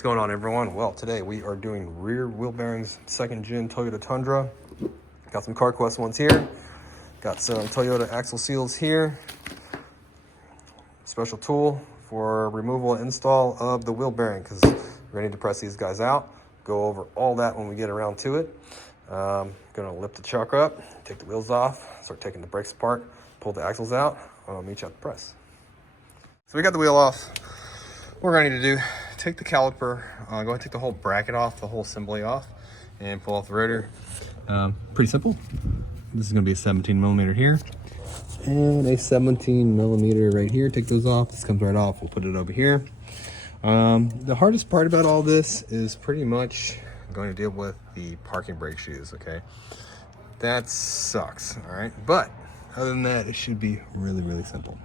What's going on, everyone? Well, today we are doing rear wheel bearings, second gen Toyota Tundra. Got some CarQuest ones here. Got some Toyota axle seals here. Special tool for removal and install of the wheel bearing, because we're gonna need to press these guys out. Go over all that when we get around to it. Gonna lift the chuck up, take the wheels off, start taking the brakes apart, pull the axles out. I'll meet you at the press. So we got the wheel off. What we're gonna need to do, take the caliper, go ahead and take the whole bracket off, the whole assembly off, and pull off the rotor. Pretty simple. This is gonna be a 17 millimeter here, and a 17 millimeter right here. Take those off, this comes right off, we'll put it over here. The hardest part about all this is pretty much going to deal with the parking brake shoes, okay? That sucks, all right? But other than that, it should be really, really simple.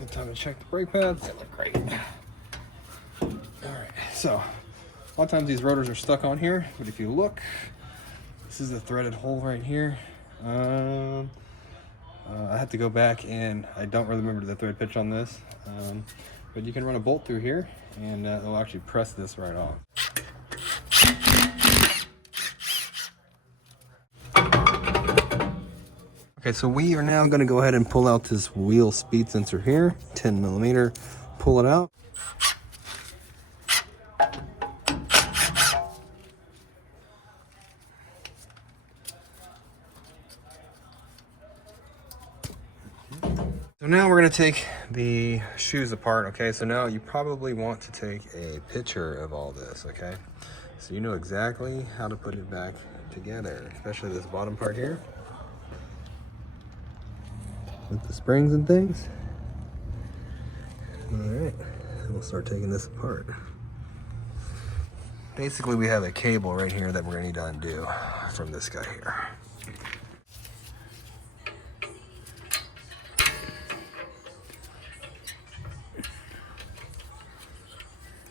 Good time to check the brake pads. They look great. All right, so a lot of times these rotors are stuck on here, but if you look, this is the threaded hole right here. I have to go back and I don't really remember the thread pitch on this, but you can run a bolt through here and it'll actually press this right off. Okay, so we are now going to go ahead and pull out this wheel speed sensor here, 10 millimeter. Pull it out. So now we're going to take the shoes apart, okay? So now you probably want to take a picture of all this, okay? So you know exactly how to put it back together, especially this bottom part here, with the springs and things. All right, and we'll start taking this apart. Basically, we have a cable right here that we're gonna need to undo from this guy here.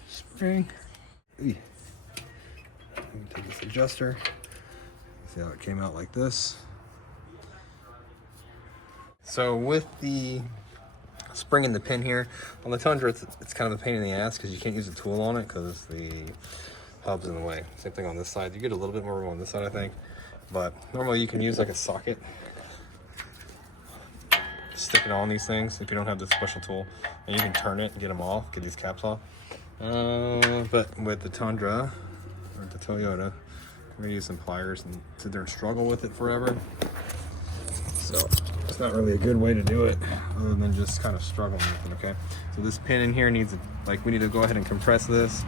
Spring. Let me take this adjuster. See how it came out like this. So with the spring and the pin here, on the Tundra, it's kind of a pain in the ass because you can't use a tool on it because the hub's in the way. Same thing on this side. You get a little bit more room on this side, I think. But normally you can use like a socket. Stick it on these things if you don't have this special tool. And you can turn it and get them off, get these caps off. But with the Tundra, or the Toyota, we're gonna use some pliers and sit there and struggle with it forever. So it's not really a good way to do it other than just kind of struggling with it, okay? So this pin in here needs, like, we need to go ahead and compress this,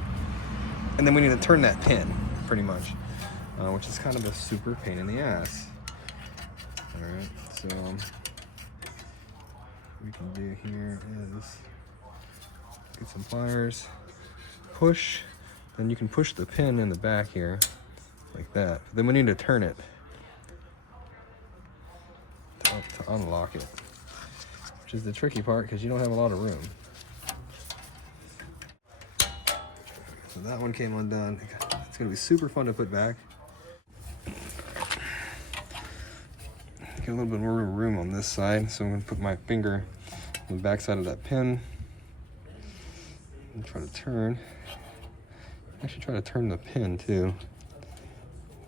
and then we need to turn that pin, pretty much, which is kind of a super pain in the ass. All right, so what we can do here is get some pliers, push, then you can push the pin in the back here, like that. Then we need to turn it to unlock it, which is the tricky part because you don't have a lot of room. So that one came undone. It's gonna be super fun to put back. Get a little bit more room on this side, so I'm gonna put my finger on the back side of that pin and try to turn. Actually, try to turn the pin too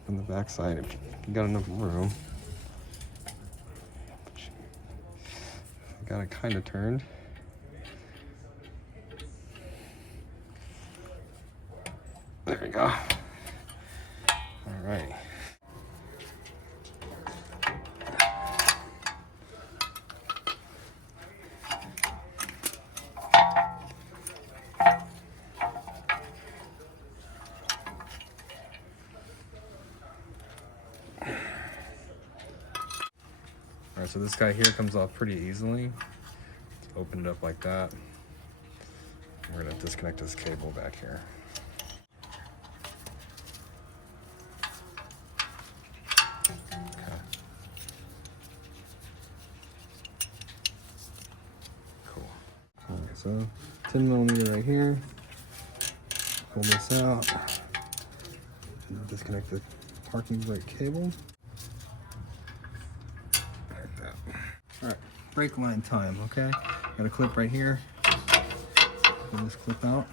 on the back side if you got enough room. Got it kind of turned. There we go. All right. All right, so this guy here comes off pretty easily. Open it up like that. We're gonna disconnect this cable back here. Okay. Cool. All right, so 10 millimeter right here. Pull this out. And disconnect the parking brake cable. All right, brake line time, okay? Got a clip right here. pull this clip out.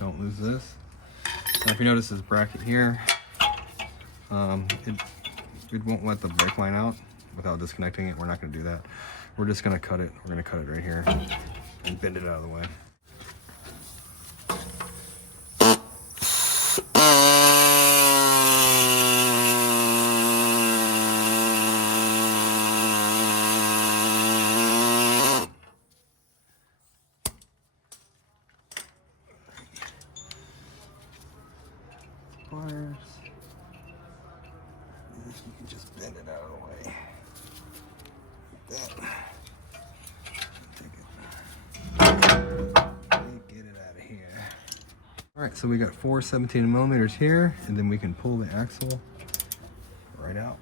Don't lose this. Now if you notice this bracket here, it won't let the brake line out without disconnecting it. We're not going to do that. We're just going to cut it. We're going to cut it right here and bend it out of the way. Pliers. You can just bend it out of the way. Like that. Get it out of here. All right, so we got 4 17 millimeters here, and then we can pull the axle right out.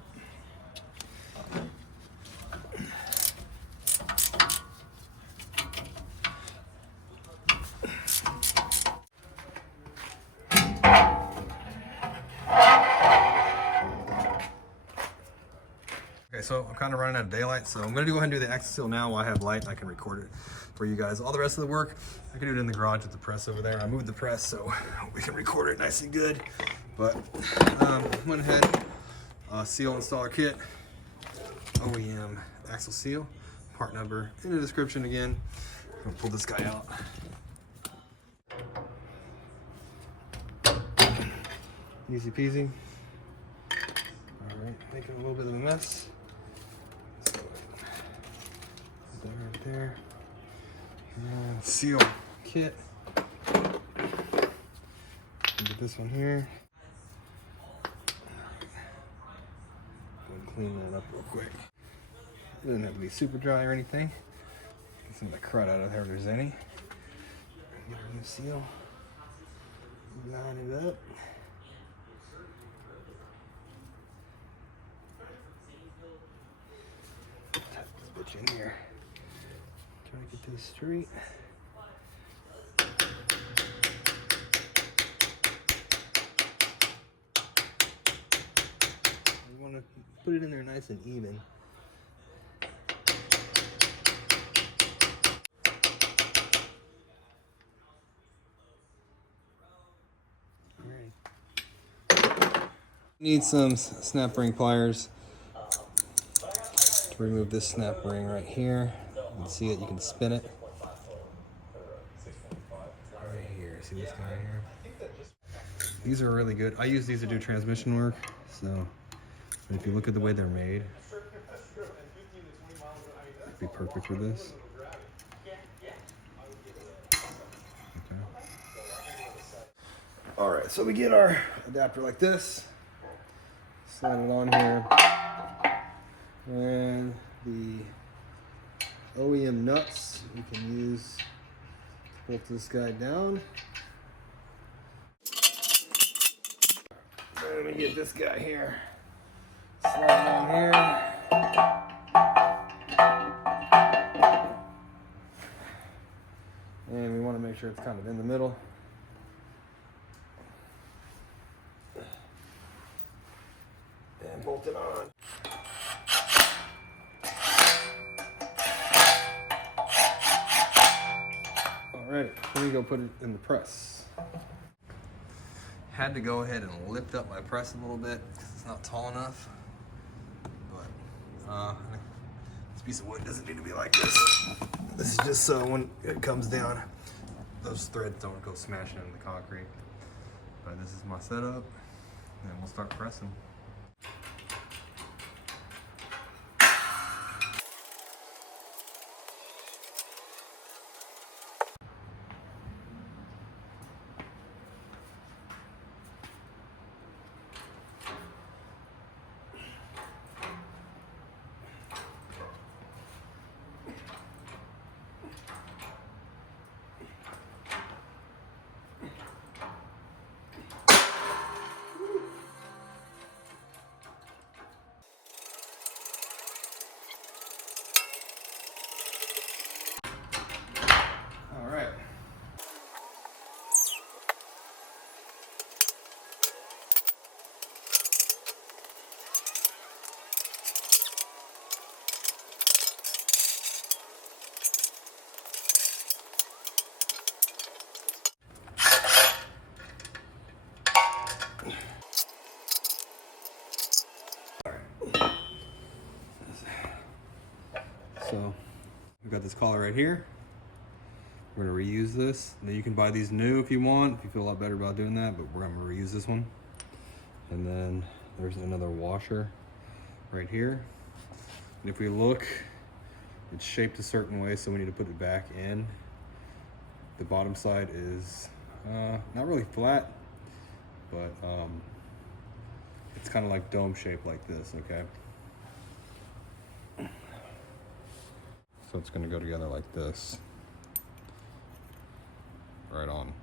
Okay, so I'm kind of running out of daylight, so I'm gonna go ahead and do the axle seal now while I have light and I can record it for you guys. All the rest of the work, I can do it in the garage with the press over there. I moved the press so we can record it nice and good. But went ahead, seal installer kit, OEM axle seal, part number in the description again. I'm gonna pull this guy out. Easy peasy. All right, making a little bit of a mess. Right there. And seal kit. Get this one here. Go and clean that up real quick. It doesn't have to be super dry or anything. Get some of the crud out of there if there's any. Get a new seal. Line it up. Tuck this bitch in here. Trying to get this straight. You want to put it in there nice and even. Alright. Need some snap ring pliers to remove this snap ring right here. You can see it, you can spin it. Right here, see this guy here? These are really good. I use these to do transmission work, so if you look at the way they're made, it'd be perfect for this. Okay. All right, so we get our adapter like this, slide it on here, and the OEM nuts we can use to bolt this guy down. Let me get this guy here. Slide it on here. And we want to make sure it's kind of in the middle. And bolt it on. Alright, here we go, put it in the press. Had to go ahead and lift up my press a little bit because it's not tall enough. But this piece of wood doesn't need to be like this. This is just so when it comes down, those threads don't go smashing into the concrete. But this is my setup, and we'll start pressing. We've got this collar right here. We're gonna reuse this. Now you can buy these new if you want, if you feel a lot better about doing that, but we're gonna reuse this one. And then there's another washer right here. And if we look, it's shaped a certain way, so we need to put it back in. The bottom side is not really flat, but it's kind of like dome shaped like this, okay? So it's gonna go together like this. Right on.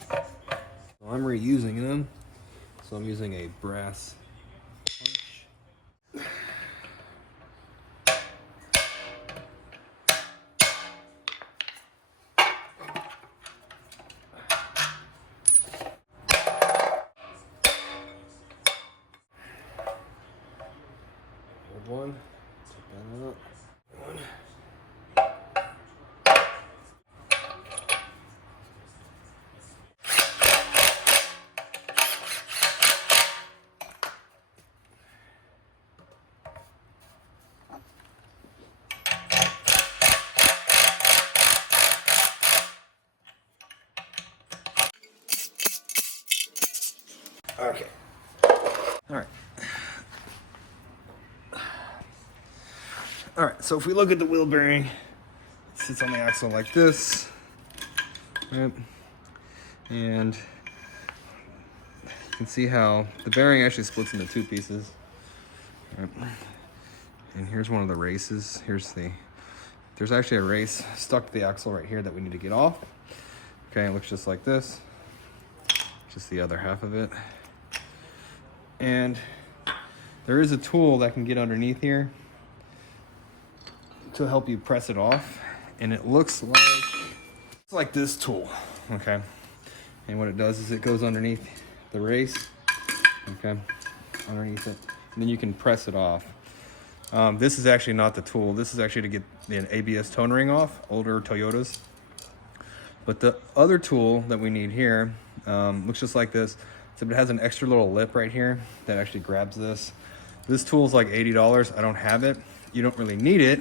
So I'm reusing them. So I'm using a brass punch. One, take that out. One. Okay. All right. All right, so if we look at the wheel bearing, it sits on the axle like this, right? And you can see how the bearing actually splits into two pieces. Right? And here's one of the races. There's actually a race stuck to the axle right here that we need to get off. Okay, it looks just like this, just the other half of it. And there is a tool that can get underneath here to help you press it off, and it looks like this tool, okay? And what it does is it goes underneath the race, okay, underneath it, and then you can press it off. This is actually not the tool. This is actually to get the ABS tone ring off, older Toyotas. But the other tool that we need here looks just like this. So it has an extra little lip right here that actually grabs this. This tool is like $80. I don't have it. You don't really need it.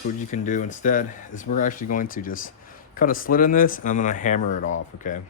So what you can do instead is we're actually going to just cut a slit in this, and I'm gonna hammer it off, okay?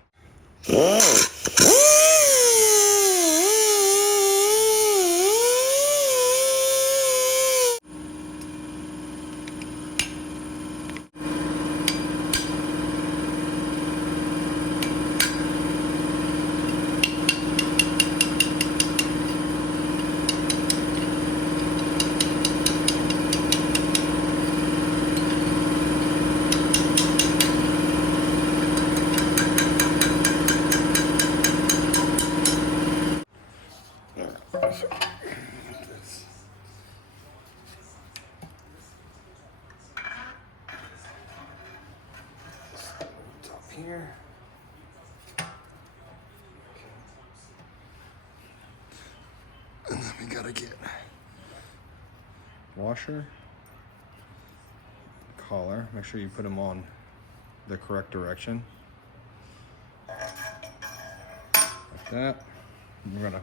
Top here. And then we gotta get washer, collar. Make sure you put them on the correct direction. Like that. And we're gonna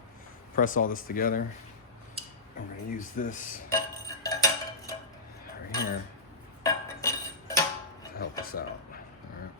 press all this together. I'm gonna use this right here to help us out. All right.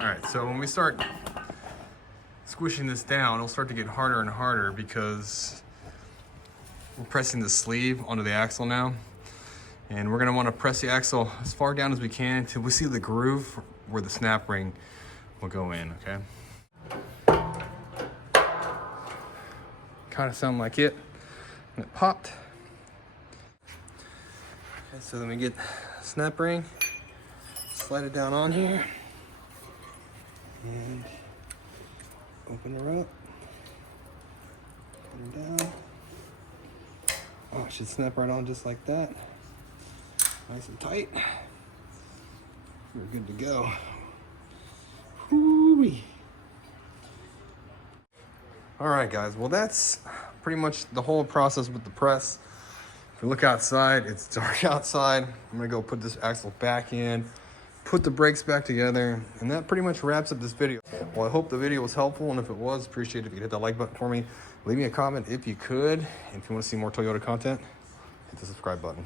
All right, so when we start squishing this down, it'll start to get harder and harder because we're pressing the sleeve onto the axle now. And we're gonna wanna press the axle as far down as we can till we see the groove where the snap ring will go in, okay? Kind of sound like it, and it popped. Okay, so then we get snap ring, slide it down on here, and open her up, put her down. Oh, it should snap right on just like that. Nice and tight. We're good to go. Woo-wee. All right, guys, well, that's pretty much the whole process with the press. If you look outside, it's dark outside. I'm gonna go put this axle back in, put the brakes back together, and that pretty much wraps up this video. Well, I hope the video was helpful, and if it was, appreciate it if you hit that like button for me. Leave me a comment if you could, and if you want to see more Toyota content, hit the subscribe button.